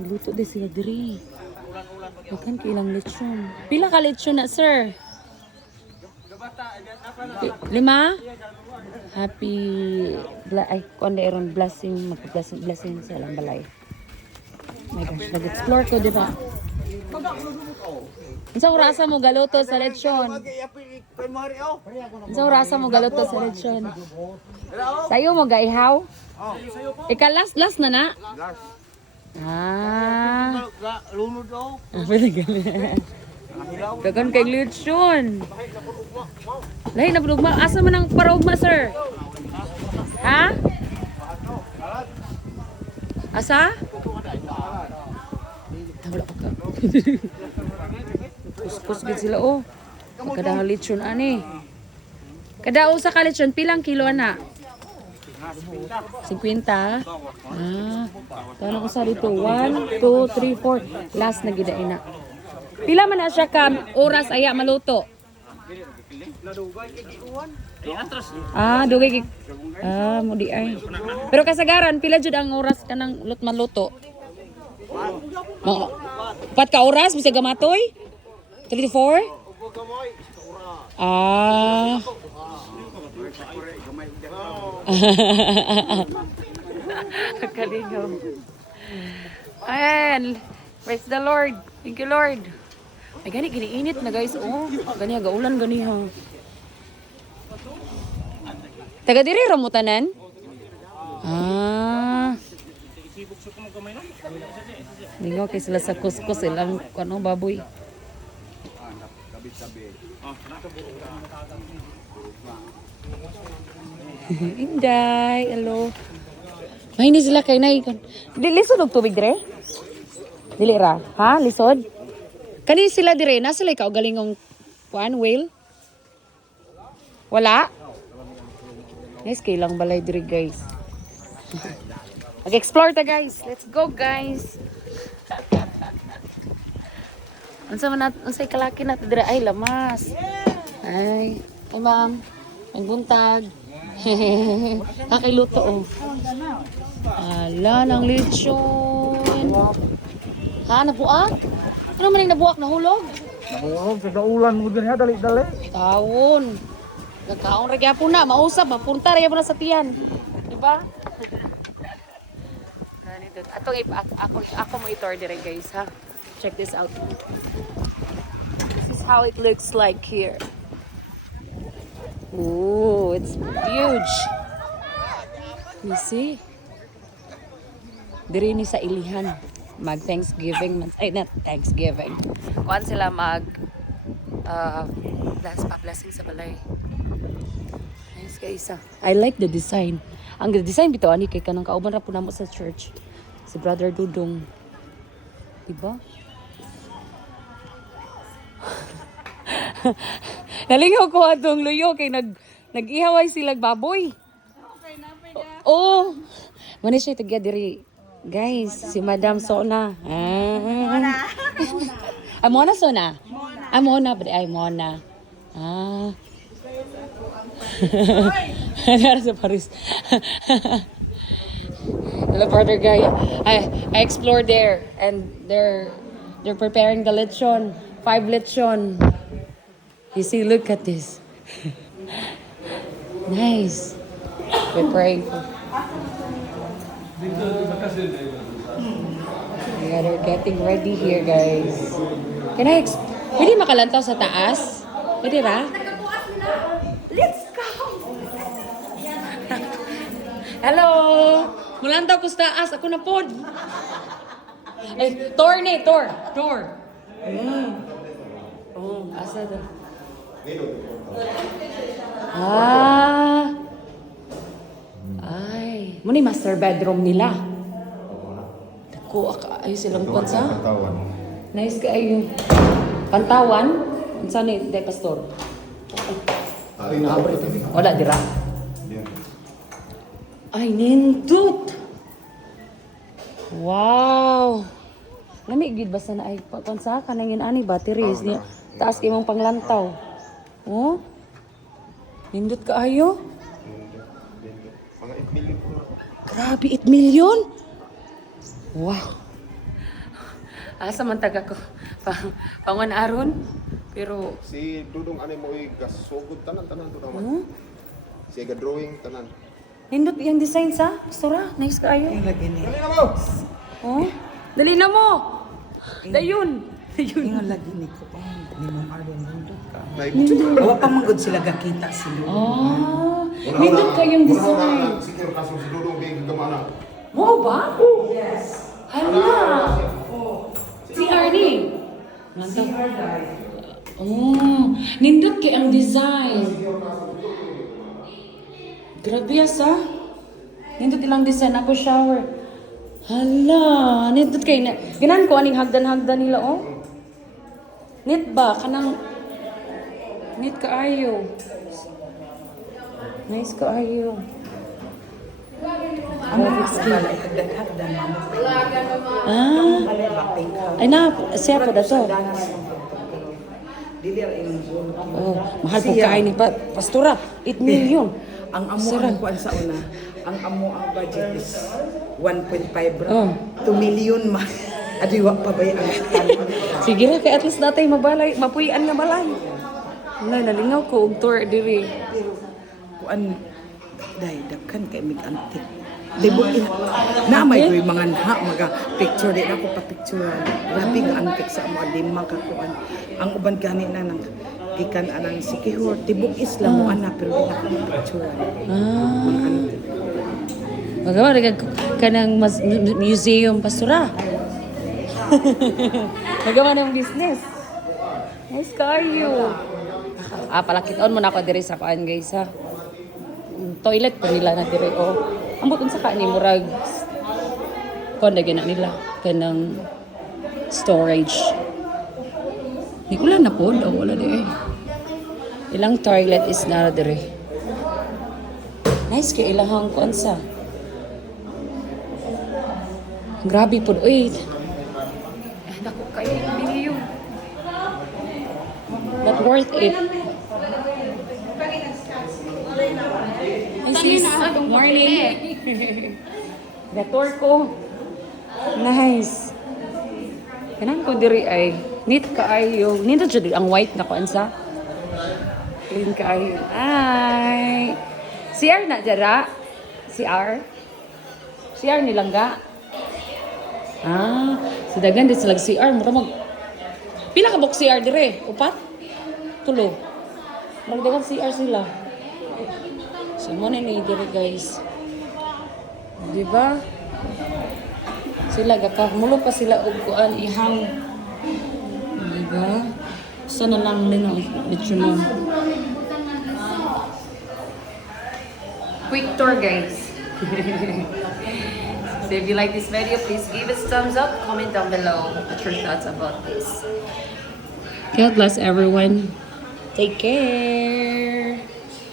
Luto din sila diri. Makan kailang lechon. Pila ka lechon na, sir? 5? Happy ay kuan iron blessing, magpa-blessing sa ilang balay. My gosh, nag-explore ko di ba? Unsa orasa mo galuto sa lechon? Unsa orasa mo galuto sa lechon? Sayo mo gaihaw? Ika last na na? Ah. Lunod daw. Dagan kay lechon. Lahi na pudugma. Asa man ang parugma, sir? Ha? Asa? Wala pa ka. Kuskus gid sila oh. Kada lechon ani. Kada usa ka lechon pilang kilo ana? 50? Ah. Tano ko sa dito? 1, 2, 3, 4. Last na gid ina. Pila man na siya ka oras aya maluto? Ah, dugay mo di ay. Pero kasagaran pila jud ang oras kanang maluto? Pat ka oras bisag gamatoy? 34? Ah. Kalingaw. Ayan. Praise the Lord. Thank you, Lord. Ay, gani init na guys. Oh, gani gaulan gani ha. Taga diri ramutanan? Ah. Lingaw kay sila sa kuskus ilang ano baboy. Inday, hello. May ni sila kay nay. Lisod og tubig dire? Dili ra, ha? Lisod? Kani sila dire na sila ka galingong kuan whale? Wala? Nice kay lang balay dire guys. Mag-explore ta guys. Let's go guys. Unsa man unsay kalaki na dire ay lamas. Ay ma'am. Ang buntag. Kakiluto oh. Ala ng lechon. Ha, nabuak? Ano man yung nabuak, nahulog? Nahulog sa ulan mo din ha, dali-dali. Taon. Nagkaon rin po na, mausap, mapunta rin po na sa tiyan. Diba? Atong ako mo ito order guys ha. Check this out. This is how it looks like here. Ooh, it's huge. You see? Diri ni sa ilihan. Mag Thanksgiving, ay not Thanksgiving. Kuan sila mag blessing sa balay. Nice guys. I like the design. Ang design bitaw ani kay kanang kauban ra po namo sa church. Si Brother Dudong. Diba? Nalingaw ko atong luyo kay nag-ihaway sila baboy. Oh. Mani siya tagya diri. Guys, si Madam Sona. Mona. Ah, Mona Sona. Ah, Mona, ay Mona. Ah. Nara sa Paris. Hello, brother guy. I explored there and they're preparing the lechon. 5 lechon. You see, look at this. Nice. We're praying for. Yeah, they're getting ready here, guys. Pwede makalantaw sa taas? Pwede ba? Let's go! Hello! Mulantaw ko sa taas. Ako na pod. Ay, Tor ni, Tor. Oh, asa daw? Ah. Ay. Muna master bedroom nila. Dako, ay silang kwansa. Nice ka ay Pantawan? Saan ni, Day Pastor? Wala, dira. Ay, nindot! Wow! Namigid basta na ay kwansa ka nangin ani batteries niya. Taas imong panglantaw. Oh? Nindot ka ayo? Grabe, 8 million? Wow. Asa man taga ko. Pangon aron. Pero, Si Dudong ani mo gasugod tanan-tanan to naman. oh, Si drawing tanan. nindot yung design sa pastora. Nice kaayo. Yung lagi ni. Dali na mo. Oh, dali na mo. Dayon. Dayon. Yung lagi ni ko pa. Ni Ma'am Arden nindot ka. Naibuti. Wa pa man gud sila gakita sila. Oh, nindot kayong design. Siguro kaso si Dudong big gamana. Mo ba? Yes. Hala. Si Arnie. Oh, nindot kay ang design. Grabe asa. Nindot ilang design ako shower. Hala, nindot kay na. Ganan ko aning hagdan-hagdan nila oh. Nit ba kanang nit kaayo. Nice kaayo. Ang pala hagdan-hagdan mo. Ah, Balik bating ka. ay na, siya po na to. Dili ra imong zoom. Oh, mahal po kain ni Pastora. 8 million. Ang amo Sarap. ang kuan sa una. Ang amo ang budget is 1.5 ra. Oh. 2 million ma. Adi wa pa bay ang Sige ra, kay at least natay mabalay, mapuyan nga balay. Wala, nalingaw ko og tour diri. kuan dai daghan kay mig antik. Libo na may koy mga nha mga picture di na ko pa picture. Grabe nga antik sa mga lima ka kuan. Ang uban gani na nang gikan anang sikihor tibok isla mo ana pero di na ko picture. Ah. Magawa rin kanang museum Pastora. Nagawa ng business. Nice kayo. Palakitaon mo na ako diri sa kuan guys ha. Toilet po nila na diri oh. Ambot unsa ka ni murag kuan na gina nila kanang storage. Di ko lang na po daw wala di eh. Ilang toilet is na diri. Nice kay ilahang kuan sa. Grabe po oy. Naku kayo yung video. But worth it. Hi sis, good morning. Gator ko. Nice. Kanan ko diri ay neat kaayo. Nito jud ang white na kuan sa. Clean kaayo. Ay. CR na dira. CR. CR nilangga. Ah, sa dagan din sila CR. Mura mag... Pila ka bok CR dire? Upat? Tulo. Magdagan CR sila. So, mo na ni dire guys. Diba? Sila gakamulo pa sila og kuan ihang. Diba? Sana lang din ang metronome. Quick tour guys. So if you like this video, please give us a thumbs up, comment down below what your thoughts about this. God bless everyone. Take care.